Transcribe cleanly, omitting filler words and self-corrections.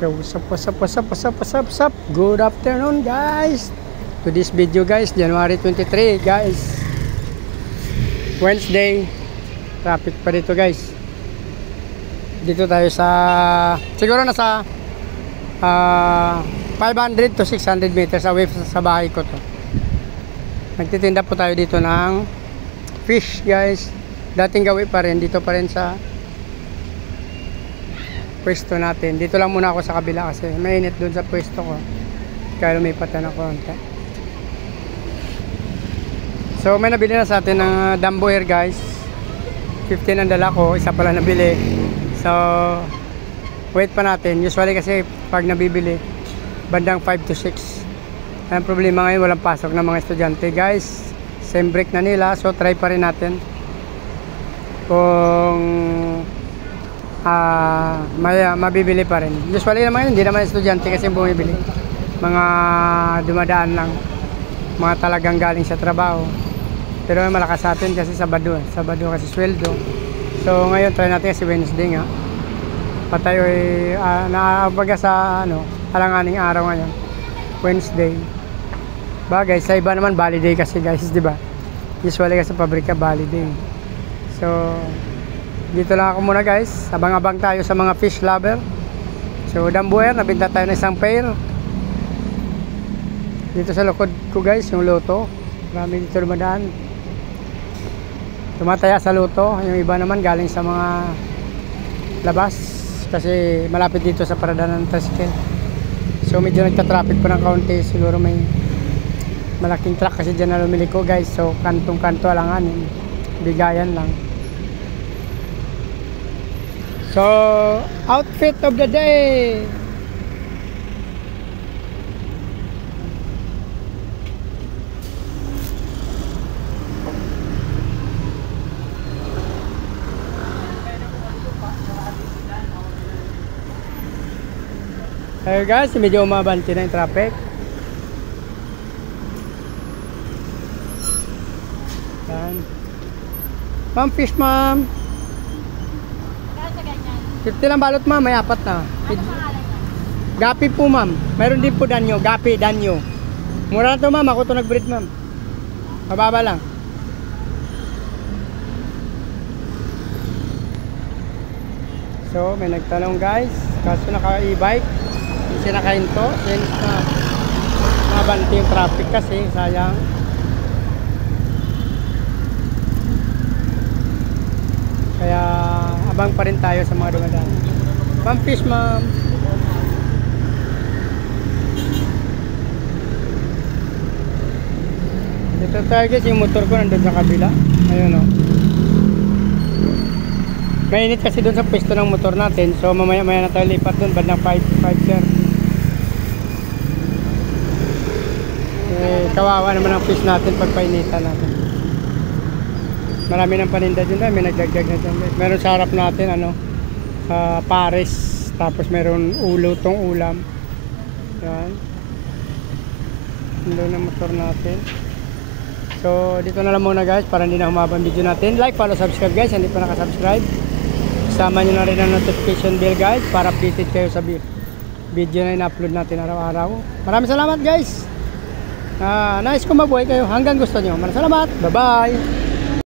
So what's up? Good afternoon guys. To this video guys, January 23 guys. Wednesday. Traffic pa dito guys. Dito tayo sa siguro nasa 500 to 600 meters away sa bahay ko to. Nagtitinda po tayo dito ng fish guys. Dating gawin pa rin, dito pa rin sa pwesto natin. Dito lang muna ako sa kabila kasi mainit dun sa pwesto ko. Kaya lumipat na konti. So may nabili na sa atin ng Dambo Air guys. 15 ang dala ko, isa pala nabili. So wait pa natin. Usually kasi pag nabibili bandang 5 to 6. Ang problema ngayon walang pasok ng mga estudyante guys. Same break na nila, so try pa rin natin kung mabibili pa rin. Usually naman hindi naman estudyante kasi bumibili, mga dumadaan lang, mga talagang galing sa trabaho. Pero malakas sa atin kasi Sabado kasi sweldo. So ngayon try natin kasi Wednesday nga, patayo naabaga sa alanganing araw ngayon, Wednesday. Bagay sa iba naman holiday kasi guys, di ba? Usually kasi sa pabrika holiday. So dito lang ako muna guys. Abang-abang tayo sa mga fish lover. So Dambo Air, nabinta tayo ng isang pair. Dito sa likod ko guys, yung luto. Marami dito dumadaan. Tumataya sa luto. Yung iba naman galing sa mga labas. Kasi malapit dito sa paradahan ng tricycle. So medyo nagta-traffic pa ng kaunti. Siguro may malaking truck kasi dyan na lumiliko guys. So kantong-kanto alanganin. Bigayan lang. So, outfit of the day. Ayun guys, medyo umabanti na yung traffic. Yan. Ma'am, fish ma'am. 50 lang balot ma'am, may apat na. Ano pangalan niya? Gapi po ma'am. Mayroon din po danyo, gapi, danyo. Mura na to ma'am, ako to nag-breed ma'am. Mababa lang. So, may nagtanong guys, kaso naka-e-bike, hindi siya nakahinto, since na mabanti yung traffic kasi, sayang. Kaya abang pa rin tayo sa mga dumadaan. Ma'am, fish ma'am. Dito tayo guys, yung motor ko nandun sa kabila. Ayun o. Mainit kasi dun sa pwesto ng motor natin. So mamaya na tayo lipat dun, bandang 5 sir. Kawawa naman ang fish natin pag painitan natin. Marami ng paninda dyan, may nagdagdag na dyan. Meron sa harap natin pares, tapos meron tong ulam. Yan. Doon ang motor natin. So dito na lang muna guys para hindi na humaba ang video natin. Like, follow, subscribe guys, hindi pa nakasubscribe. Isama nyo na rin ang notification bell guys para updated kayo sa video na in-upload natin araw-araw. Maraming salamat guys. Nice kung mabuhay kayo hanggang gusto nyo. Maraming salamat. Bye bye.